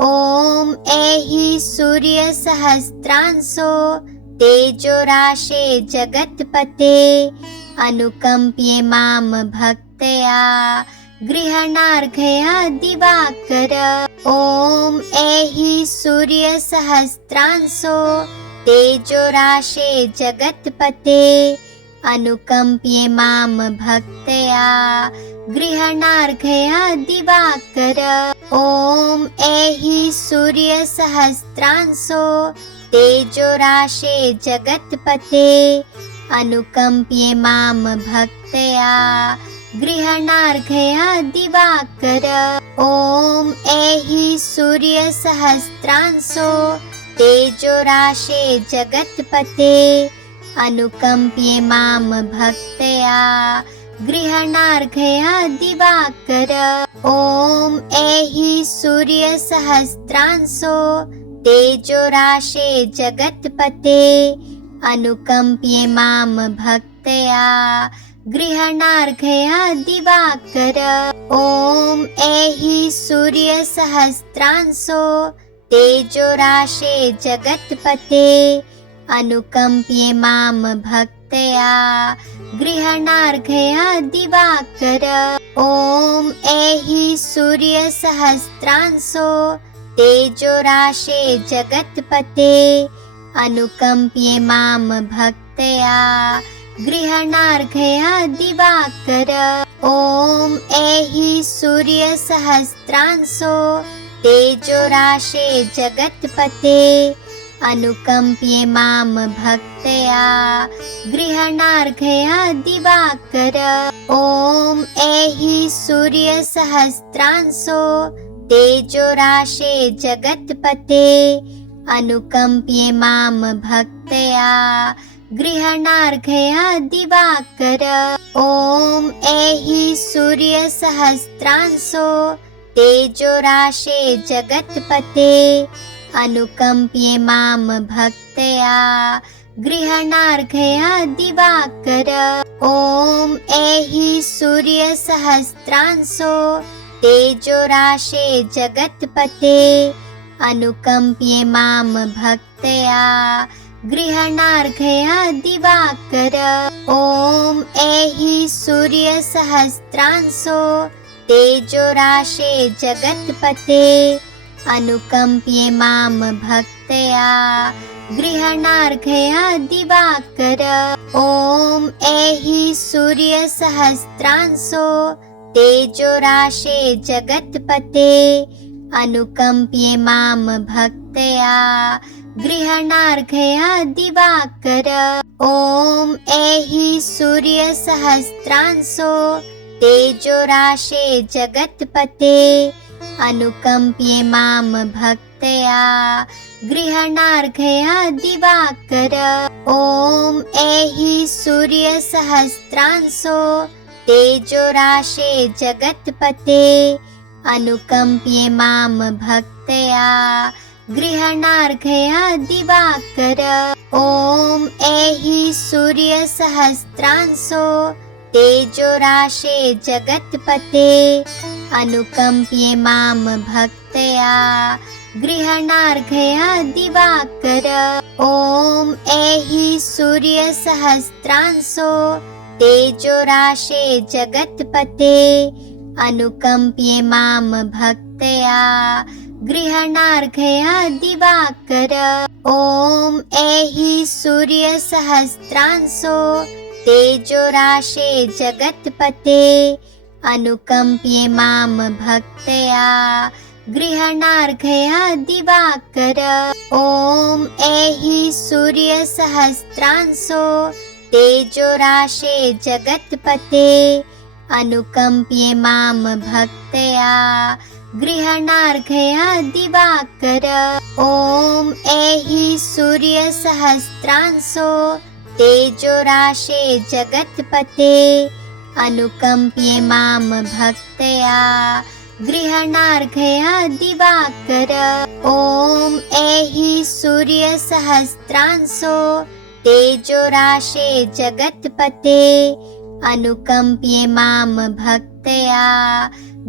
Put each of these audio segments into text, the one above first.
ॐ ऐहि सूर्यसहस्रांशो तेजोराशे जगत्पते अनुकम्प्ये मां भक्त्या गृह्णार्घ्या दिवाकर। ॐ ऐहि सूर्यसहस्रांशो तेजोराशे जगत्पते अनुकम्प्ये मां भक्त्या गृह्णार्घ्या दिवाकर। ॐ ऐहि सूर्यसहस्रांशो तेजोराशे जगत्पते अनुकम्प्ये मां भक्त्या गृह्णार्घ्या दिवाकर। ॐ ऐहि सूर्यसहस्रांशो तेजोराशे जगत्पते अनुकम्प्ये मां भक्त्या गृह्णार्घ्या दिवाकर। ॐ ऐहि सूर्यसहस्रांशो तेजोराशे जगत्पते अनुकम्प्ये मां भक्त्या गृह्णार्घ्या दिवाकर। ॐ ऐहि सूर्यसहस्रांशो तेजोराशे जगत्पते अनुकम्प्ये मां भक्त्या गृह्णार्घ्या दिवाकर। ॐ ऐहि सूर्यसहस्रांशो तेजोराशे जगत्पते अनुकम्प्ये मां भक्त्या गृह्णार्घ्या दिवाकर। ॐ ऐहि सूर्यसहस्रांशो तेजोराशे जगत्पते अनुकम्प्ये मां भक्त्या गृह्णार्घ्या दिवाकर। ॐ ऐहि सूर्यसहस्रांशो तेजोराशे जगत्पते अनुकम्प्ये मां भक्त्या गृह्णार्घ्या दिवाकर। ॐ ऐहि सूर्यसहस्रांशो तेजोराशे जगत्पते अनुकम्प्ये मां भक्त्या गृह्णार्घ्या दिवाकर। ॐ ऐहि सूर्यसहस्रांशो तेजोराशे जगत्पते अनुकम्प्ये मां भक्त्या गृह्णार्घ्या दिवाकर। ॐ ऐहि सूर्यसहस्रांशो तेजोराशे जगत्पते अनुकम्प्ये मां भक्त्या गृह्णार्घ्या दिवाकर। ॐ ऐहि सूर्यसहस्रांशो तेजोराशे जगत्पते अनुकम्प्ये मां भक्त्या गृह्णार्घ्या दिवाकर। ॐ ऐहि सूर्यसहस्रांशो तेजोराशे जगत्पते अनुकम्प्ये मां भक्त्या गृह्णार्घ्या दिवाकर। ॐ ऐहि सूर्यसहस्रांशो तेजोराशे जगत्पते अनुकम्प्ये मां भक्त्या गृह्णार्घ्या दिवाकर। ॐ ऐहि सूर्यसहस्रांशो तेजोराशे जगत्पते अनुकम्प्ये मां भक्त्या गृह्णार्घ्या दिवाकर। ॐ ऐहि सूर्यसहस्रांशो तेजोराशे जगत्पते अनुकम्प्ये मां भक्त्या गृह्णार्घ्या दिवाकर। ॐ ऐहि सूर्यसहस्रांशो तेजोराशे जगत्पते अनुकम्प्ये मां भक्त्या गृह्णार्घ्या दिवाकर। ॐ ऐहि सूर्यसहस्रांशो तेजोराशे जगत्पते अनुकम्प्ये मां भक्त्या गृह्णार्घ्या दिवाकर। ॐ ऐहि सूर्यसहस्रांशो तेजोराशे जगत्पते अनुकम्प्ये मां भक्त्या गृह्णार्घ्या दिवाकर। ॐ ऐहि सूर्यसहस्रांशो तेजोराशे जगत्पते अनुकम्प्ये मां भक्त्या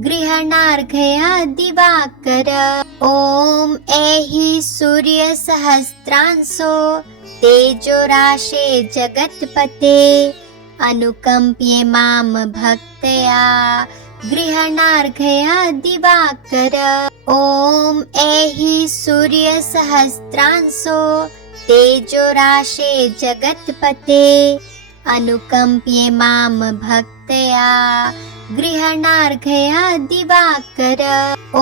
गृहणार्घ्य दिवाकर। ॐ ऐहि सूर्यसहस्रांशो तेजोराशे जगत्पते अनुकम्प्ये मां भक्त्या गृहणार्घ्य दिवाकर। ॐ ऐहि सूर्यसहस्रांशो तेजोराशे जगत्पते अनुकम्प्ये मां भक्त्या गृहणार्घ्य दिवाकर। ॐ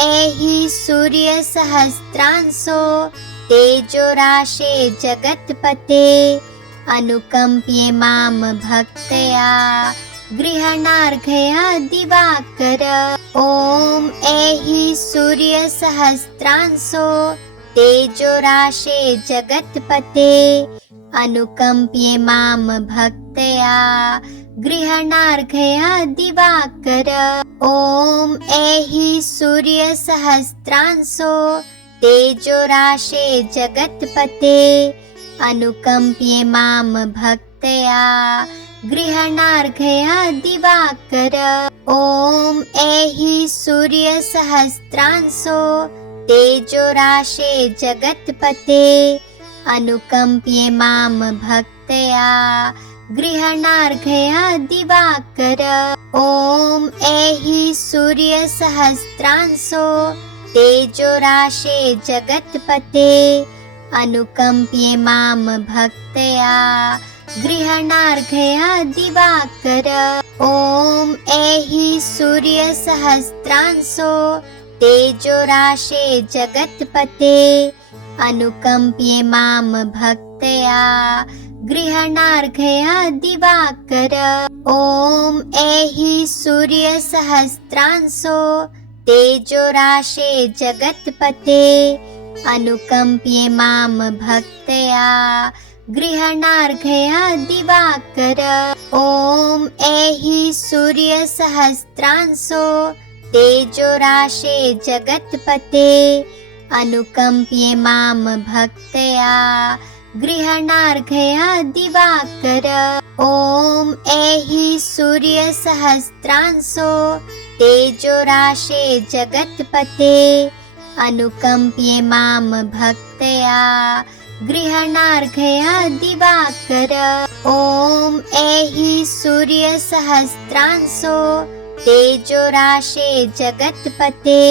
ऐहि सूर्यसहस्रांशो तेजोराशे जगत्पते अनुकम्प्ये मां भक्त्या गृहणार्घ्य दिवाकर। ॐ ऐहि सूर्यसहस्रांशो तेजोराशे जगत्पते अनुकम्प्ये मां भक्त्या गृहणार्घ्य दिवाकर। ॐ ऐहि सूर्यसहस्रांशो तेजोराशे जगत्पते अनुकम्प्ये मां भक्त्या गृहणार्घ्य दिवाकर। ॐ ऐहि सूर्यसहस्रांशो तेजोराशे जगत्पते अनुकम्प्ये मां भक्त्या गृहणार्घ्य दिवाकर। ॐ ऐहि सूर्यसहस्रांशो तेजोराशे जगत्पते अनुकम्प्ये मां भक्त्या गृहणार्घ्य दिवाकर। ॐ ऐहि सूर्यसहस्रांशो तेजोराशे जगत्पते अनुकम्प्ये मां भक्त्या गृहणार्घ्य दिवाकर। ॐ ऐहि सूर्यसहस्रांशो तेजोराशे जगत्पते अनुकम्प्ये मां भक्त्या गृहणार्घ्य दिवाकर। ॐ ऐहि सूर्यसहस्रांशो तेजोराशे जगत्पते अनुकम्प्ये मां भक्त्या गृहणार्घ्य दिवाकर। ॐ ऐहि सूर्यसहस्रांशो तेजोराशे जगत्पते अनुकम्प्ये मां भक्त्या गृहणार्घ्य दिवाकर। ॐ ऐहि सूर्यसहस्रांशो तेजोराशे जगत्पते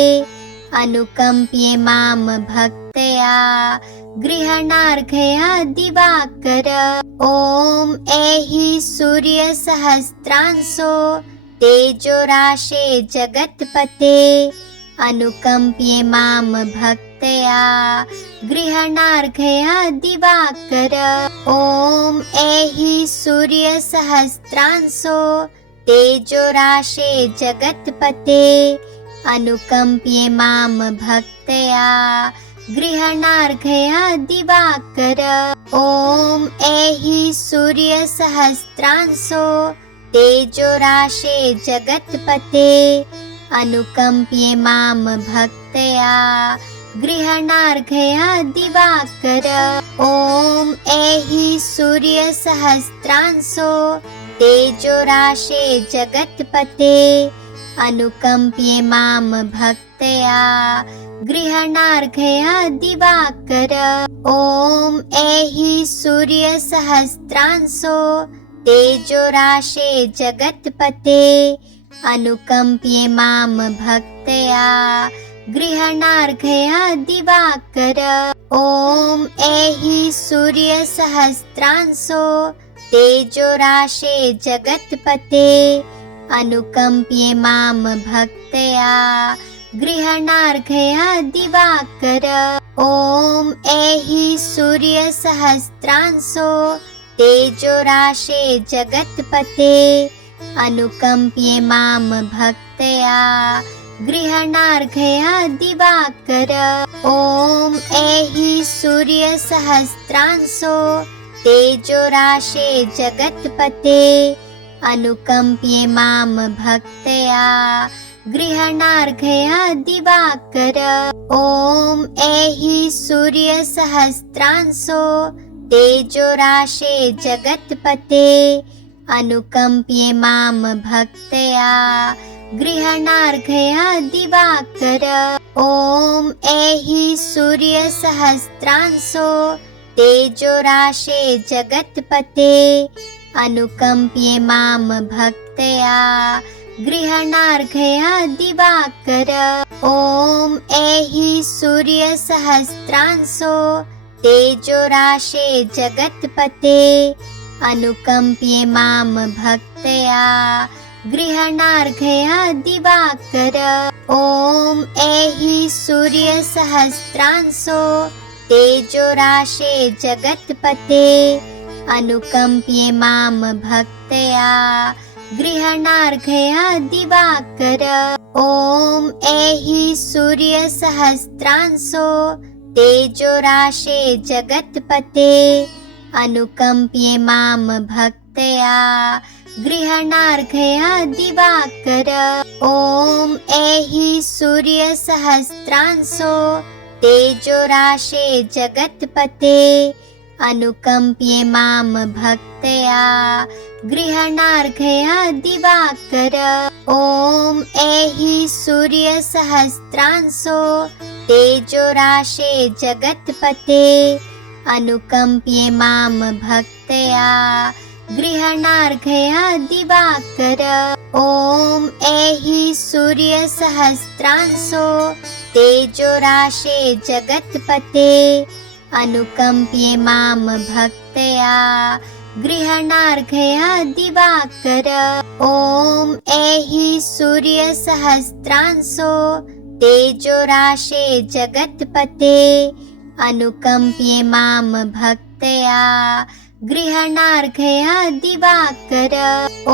अनुकम्प्ये मां भक्त्या गृहणार्घ्य दिवाकर। ॐ ऐहि सूर्यसहस्रांशो तेजोराशे जगत्पते अनुकम्प्ये मां भक्त्या गृहणार्घ्य दिवाकर। ॐ ऐहि सूर्यसहस्रांशो तेजोराशे जगत्पते अनुकम्प्ये मां भक्त्या गृहणार्घ्य दिवाकर। ॐ ऐहि सूर्यसहस्रांशो तेजोराशे जगत्पते अनुकम्प्ये मां भक्त्या गृहणार्घ्य दिवाकर। ॐ ऐहि सूर्यसहस्रांशो तेजोराशे जगत्पते अनुकम्प्ये मां भक्त्या गृहणार्घ्य दिवाकर। ॐ ऐहि सूर्यसहस्रांशो तेजोराशे जगत्पते अनुकम्प्ये मां भक्त्या गृहणार्घ्य दिवाकर। ॐ ऐहि सूर्यसहस्रांशो तेजोराशे जगत्पते अनुकम्प्ये मां भक्त्या गृहणार्घ्य दिवाकर। ॐ ऐहि सूर्यसहस्रांशो तेजोराशे जगत्पते अनुकम्प्ये मां भक्त्या गृहणार्घ्य दिवाकर। ॐ ऐहि सूर्यसहस्रांशो तेजोराशे जगत्पते अनुकम्प्ये मां भक्त्या गृहणार्घ्य दिवाकर। ॐ ऐहि सूर्यसहस्रांशो तेजोराशे जगत्पते अनुकम्प्ये मां भक्त्या गृहणार्घ्य दिवाकर। ॐ ऐहि सूर्यसहस्रांशो तेजोराशे जगत्पते अनुकम्प्ये मां भक्त्या गृहणार्घ्य दिवाकर। ॐ ऐहि सूर्यसहस्रांशो तेजोराशे जगत्पते अनुकम्प्ये मां भक्त्या गृहणार्घ्य दिवाकर। ॐ ऐहि सूर्यसहस्रांशो तेजोराशे जगत्पते अनुकम्प्ये मां भक्त्या गृहणार्घ्य दिवाकर। ॐ ऐहि सूर्यसहस्रांशो तेजोराशे जगत्पते अनुकम्प्ये मां भक्त्या गृहणार्घ्य दिवाकर। ॐ ऐहि सूर्यसहस्रांशो तेजोराशे जगत्पते अनुकम्प्ये मां भक्त्या गृहणार्घ्य दिवाकर। ॐ ऐहि सूर्यसहस्रांशो तेजोराशे जगत्पते अनुकम्प्ये मां भक्त्या गृहणार्घ्य दिवाकर। ॐ ऐहि सूर्यसहस्रांशो तेजोराशे जगत्पते अनुकम्प्ये मां भक्त्या गृहणार्घ्य दिवाकर। ॐ ऐहि सूर्यसहस्रांशो तेजोराशे जगत्पते अनुकम्प्ये मां भक्त्या गृहणार्घ्य दिवाकर। ॐ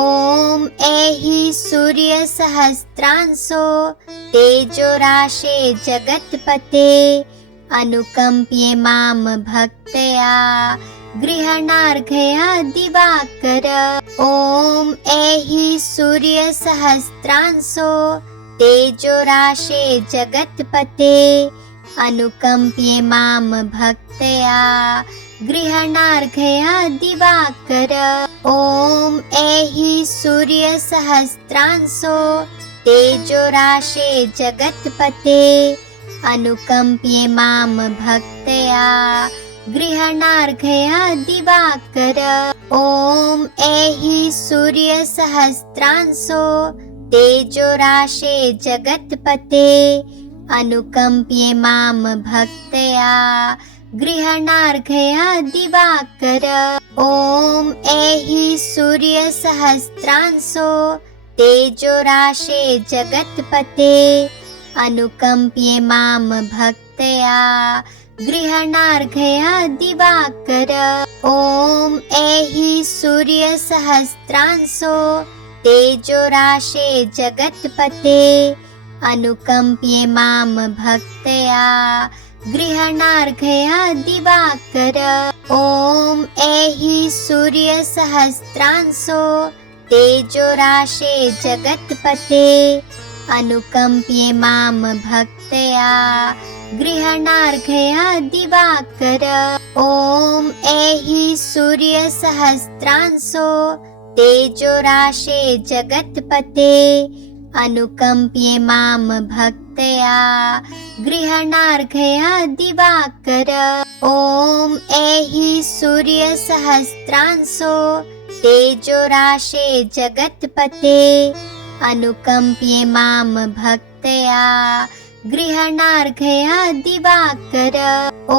ऐहि सूर्यसहस्रांशो तेजोराशे जगत्पते अनुकम्प्ये मां भक्त्या गृहणार्घ्य दिवाकर। ॐ ऐहि सूर्यसहस्रांशो तेजोराशे जगत्पते अनुकम्प्ये मां भक्त्या गृहणार्घ्य दिवाकर। ॐ ऐहि सूर्यसहस्रांशो तेजोराशे जगत्पते अनुकम्प्ये मां भक्त्या गृहणार्घ्य दिवाकर। ॐ ऐहि सूर्यसहस्रांशो तेजोराशे जगत्पते अनुकम्प्ये मां भक्त्या गृहणार्घ्य दिवाकर। ॐ ऐहि सूर्यसहस्रांशो तेजोराशे जगत्पते अनुकम्प्ये मां भक्त्या गृहणार्घ्य दिवाकर। ॐ ऐहि सूर्यसहस्रांशो तेजोराशे जगत्पते अनुकम्प्ये मां भक्त्या गृहणार्घ्य दिवाकर। ॐ ऐहि सूर्यसहस्रांशो तेजोराशे जगत्पते अनुकम्प्ये मां भक्त्या गृहणार्घ्य दिवाकर। ॐ ऐहि सूर्यसहस्रांशो तेजोराशे जगत्पते अनुकम्प्ये मां भक्त्या गृहणार्घ्य दिवाकर। ॐ ऐहि सूर्यसहस्रांशो तेजोराशे जगत्पते अनुकम्प्ये मां भक्त्या गृहणार्घ्य दिवाकर। ॐ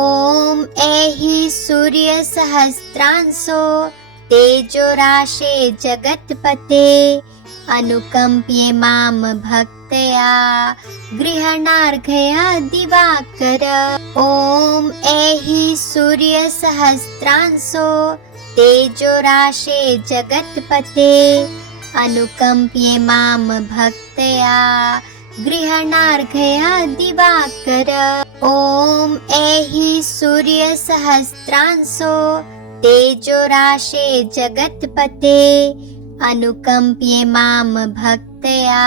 ऐहि सूर्यसहस्रांशो तेजोराशे जगत्पते अनुकम्प्ये मां भक्त्या गृहणार्घ्य दिवाकर। ॐ ऐहि सूर्यसहस्रांशो तेजोराशे जगत्पते अनुकम्प्ये मां भक्त्या गृहणार्घ्य दिवाकर। ॐ ऐहि सूर्यसहस्रांशो तेजोराशे जगत्पते अनुकम्प्ये मां भक्त्या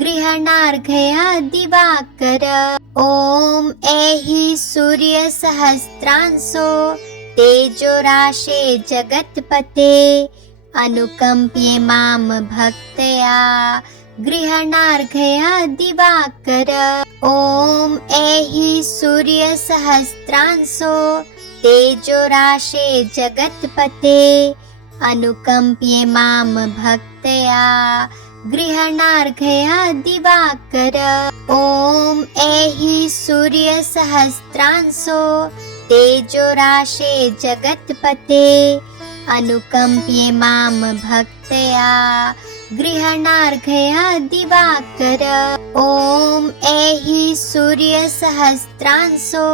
गृहणार्घ्य दिवाकर। ॐ ऐहि सूर्यसहस्रांशो तेजोराशे जगत्पते अनुकम्प्ये मां भक्त्या गृहणार्घ्य दिवाकर। ॐ ऐहि सूर्यसहस्रांशो तेजोराशे जगत्पते अनुकम्प्ये मां भक्त्या गृहणार्घ्य दिवाकर। ॐ ऐहि सूर्यसहस्रांशो तेजोराशे जगत्पते अनुकम्प्ये मां भक्त्या गृहणार्घ्य दिवाकर। ॐ ऐहि सूर्यसहस्रांशो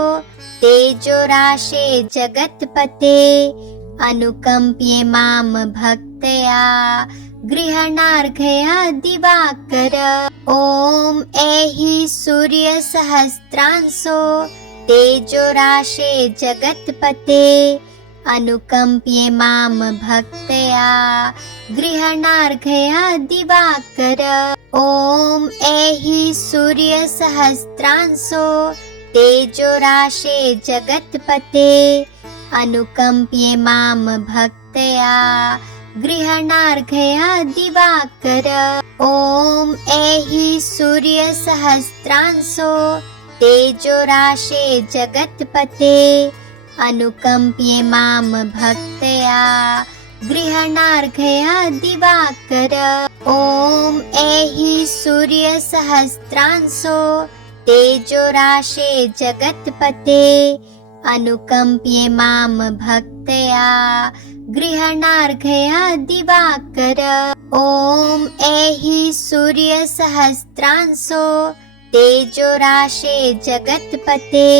तेजोराशे जगत्पते अनुकम्प्ये मां भक्त्या गृहणार्घ्य दिवाकर। ॐ ऐहि सूर्यसहस्रांशो तेजोराशे जगत्पते अनुकम्प्ये मां भक्त्या गृहणार्घ्य दिवाकर। ॐ ऐहि सूर्यसहस्रांशो तेजोराशे जगत्पते अनुकम्प्ये मां भक्त्या गृहणार्घ्य दिवाकर। ॐ ऐहि सूर्यसहस्रांशो तेजोराशे जगत्पते अनुकम्प्ये मां भक्त्या गृहणार्घ्य दिवाकर। ॐ ऐहि सूर्यसहस्रांशो तेजोराशे जगत्पते अनुकम्प्ये मां भक्त्या गृहणार्घ्य दिवाकर। ॐ ऐहि सूर्यसहस्रांशो तेजोराशे जगत्पते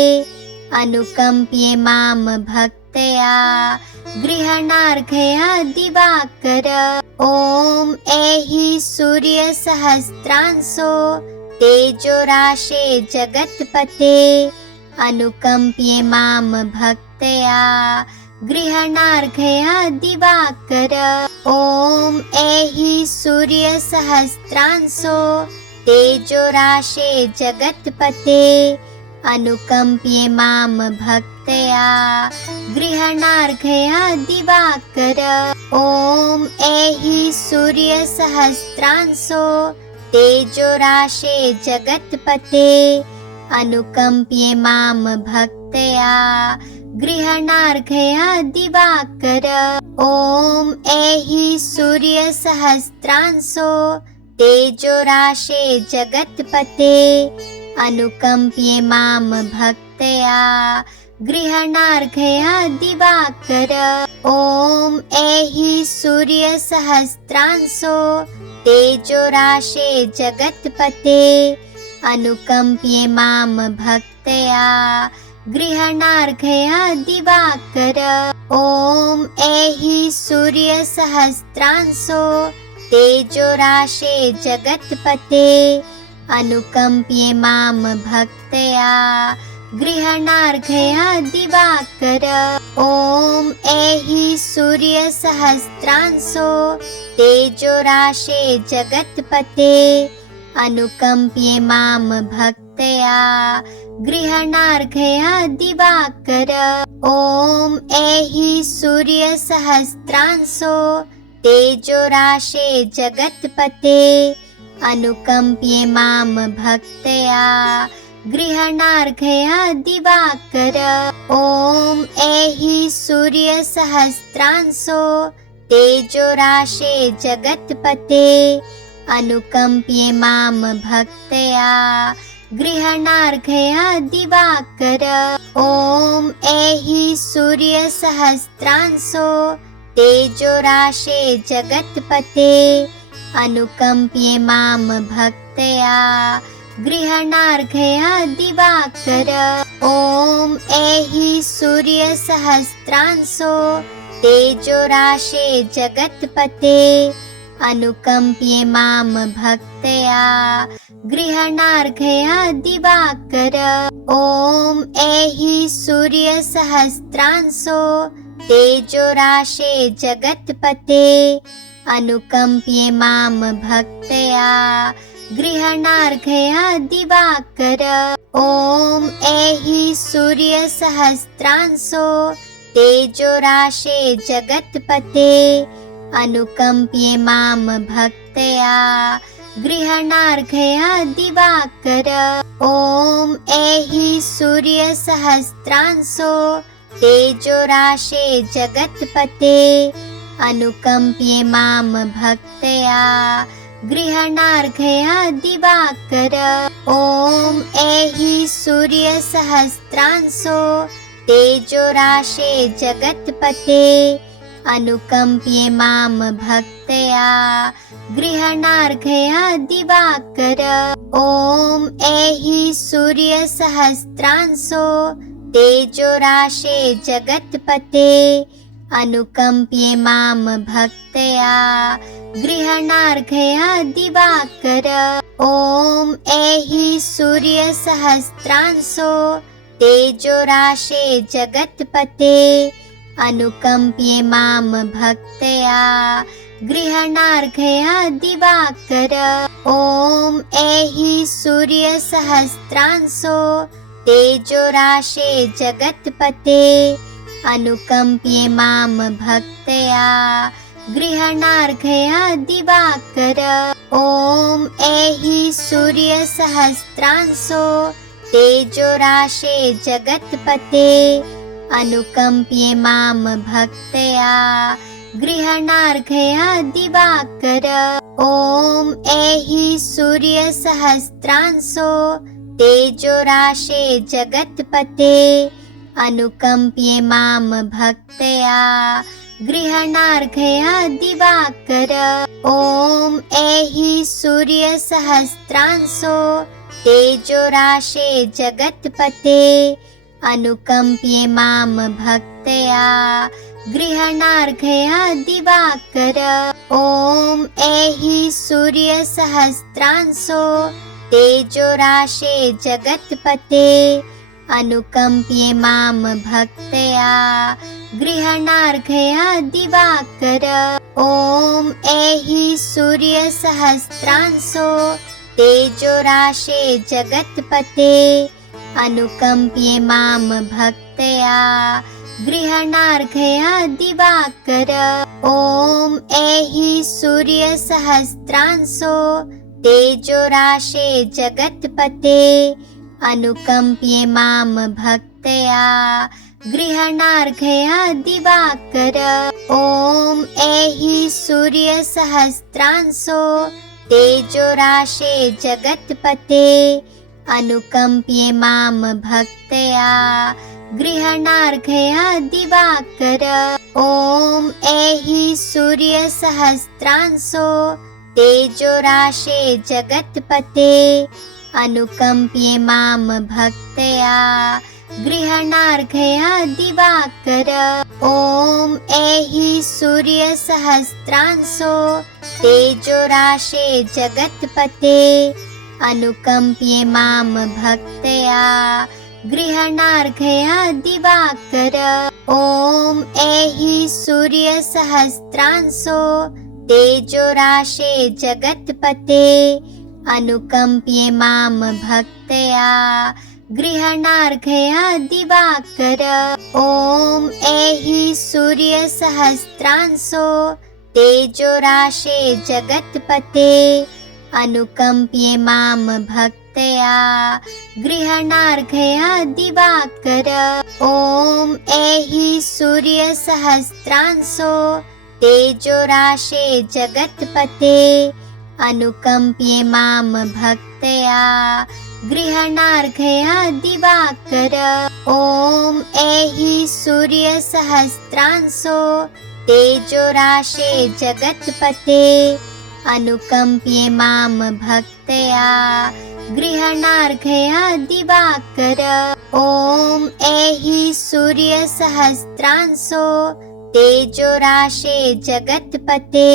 अनुकम्प्ये मां भक्त्या गृहणार्घ्य दिवाकर। ॐ ऐहि सूर्यसहस्रांशो तेजोराशे जगत्पते अनुकम्प्ये मां भक्त्या गृहणार्घ्य दिवाकर। ॐ ऐहि सूर्यसहस्रांशो तेजोराशे जगत्पते अनुकम्प्ये मां भक्त्या गृहणार्घ्य दिवाकर। ॐ ऐहि सूर्यसहस्रांशो तेजोराशे जगत्पते अनुकम्प्ये मां भक्त्या गृहणार्घ्य दिवाकर। ॐ ऐहि सूर्यसहस्रांशो तेजोराशे जगत्पते अनुकम्प्ये मां भक्त्या गृहणार्घ्य दिवाकर। ॐ ऐहि सूर्यसहस्रांशो तेजोराशे जगत्पते अनुकम्प्ये मां भक्त्या गृहणार्घ्य दिवाकर। ॐ ऐहि सूर्यसहस्रांशो तेजोराशे जगत्पते अनुकम्प्ये मां भक्त्या गृहणार्घ्य दिवाकर। ॐ ऐहि सूर्यसहस्रांशो तेजोराशे जगत्पते अनुकम्प्ये मां भक्त्या गृहणार्घ्य दिवाकर। ॐ ऐहि सूर्यसहस्रांशो तेजोराशे जगत्पते अनुकम्प्ये मां भक्त्या गृहणार्घ्य दिवाकर। ॐ ऐहि सूर्यसहस्रांशो तेजोराशे जगत्पते अनुकम्प्ये मां भक्त्या गृहणार्घ्य दिवाकर। ॐ ऐहि सूर्यसहस्रांशो तेजोराशे जगत्पते अनुकम्प्ये मां भक्त्या गृहणार्घ्य दिवाकर। ॐ ऐहि सूर्यसहस्रांशो तेजोराशे जगत्पते अनुकम्प्ये मां भक्त्या गृहणार्घ्य दिवाकर। ॐ ऐहि सूर्यसहस्रांशो तेजोराशे जगत्पते अनुकम्प्ये मां भक्त्या गृहणार्घ्य दिवाकर। ॐ ऐहि सूर्यसहस्रांशो तेजोराशे जगत्पते अनुकम्प्ये मां भक्त्या गृहणार्घया दिवाकर। ॐ ऐहि सूर्यसहस्रांशो तेजोराशे जगत्पते अनुकम्प्ये मां भक्त्या गृहणार्घया दिवाकर। ॐ ऐहि सूर्यसहस्रांशो तेजोराशे जगत्पते अनुकम्प्ये मां भक्त्या गृहणार्घया दिवाकर। ॐ ऐहि सूर्यसहस्रांशो तेजोराशे जगत्पते अनुकम्प्ये मां भक्त्या गृहणार्घया दिवाकर। ॐ ऐहि सूर्यसहस्रांशो तेजोराशे जगत्पते अनुकम्प्ये मां भक्त्या गृहणार्घया दिवाकर। ॐ ऐहि सूर्यसहस्रांशो तेजोराशे जगत्पते अनुकम्प्ये मां भक्त्या गृहणार्घया दिवाकर। ॐ ऐहि सूर्यसहस्रांशो तेजोराशे जगत्पते अनुकम्प्ये मां भक्त्या गृहणार्घया दिवाकर। ॐ ऐहि सूर्यसहस्रांशो तेजोराशे जगत्पते अनुकम्प्ये मां भक्त्या गृहणार्घया दिवाकर। ॐ ऐहि सूर्यसहस्रांशो तेजोराशे जगत्पते अनुकम्प्ये मां भक्त्या गृहणार्घया दिवाकर। ॐ ऐहि सूर्यसहस्रांशो तेजोराशे जगत्पते अनुकम्प्ये मां भक्त्या गृहणार्घया दिवाकर। ॐ ऐहि सूर्यसहस्रांशो तेजोराशे जगत्पते अनुकम्प्ये मां भक्त्या गृहणार्घया दिवाकर। ॐ ऐहि सूर्यसहस्रांशो तेजोराशे जगत्पते अनुकम्प्ये मां भक्त्या गृहणार्घया दिवाकर। ॐ ऐहि सूर्यसहस्रांशो तेजोराशे जगत्पते अनुकम्प्ये मां भक्त्या गृहणार्घया दिवाकर। ॐ ऐहि सूर्यसहस्रांशो तेजोराशे जगत्पते अनुकम्प्ये मां भक्त्या गृहणार्घया दिवाकर। ॐ ऐहि सूर्यसहस्रांशो तेजोराशे जगत्पते अनुकम्प्ये मां भक्त्या गृहणार्घया दिवाकर। ॐ ऐहि सूर्यसहस्रांशो तेजोराशे जगत्पते अनुकम्प्ये मां भक्त्या गृहणार्घया दिवाकर। ॐ ऐहि सूर्यसहस्रांशो तेजोराशे जगत्पते अनुकम्प्ये मां भक्त्या गृहणार्घया दिवाकर। ॐ ऐहि सूर्यसहस्रांशो तेजोराशे जगत्पते अनुकम्प्ये मां भक्त्या गृहणार्घया दिवाकर। ॐ ऐहि सूर्यसहस्रांशो तेजोराशे जगत्पते अनुकम्प्ये मां भक्त्या गृहणार्घया दिवाकर। ॐ ऐहि सूर्यसहस्रांशो तेजोराशे जगत्पते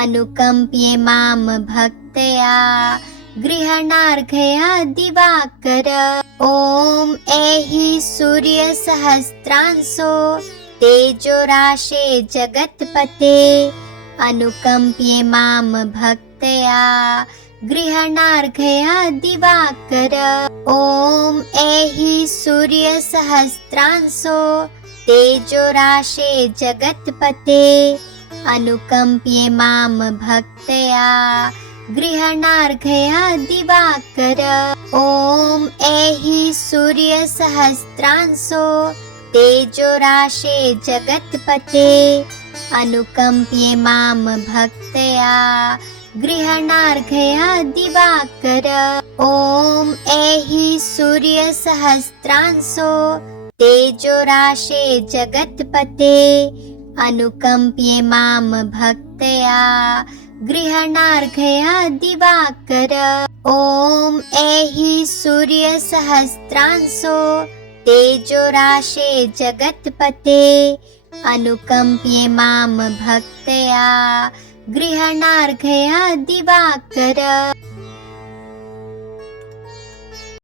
अनुकम्प्ये मां भक्त्या गृहणार्घया दिवाकर। ॐ ऐहि सूर्यसहस्रांशो तेजोराशे जगत्पते अनुकम्प्ये मां भक्त्या गृहणार्घया दिवाकर। ॐ ऐहि सूर्यसहस्रांशो तेजोराशे जगत्पते अनुकम्प्ये मां भक्त्या गृहणार्घया दिवाकर। ॐ ऐहि सूर्यसहस्रांशो तेजोराशे जगत्पते अनुकम्प्ये मां भक्त्या गृहणार्घया दिवाकर। ॐ ऐहि सूर्यसहस्रांशो तेजोराशे जगत्पते अनुकम्प्ये मां भक्त्या गृहणार्घया दिवाकर। ॐ ऐहि सूर्यसहस्रांशो तेजोराशे जगत्पते अनुकम्प्ये मां भक्त्या गृहणार्घया दिवाकर।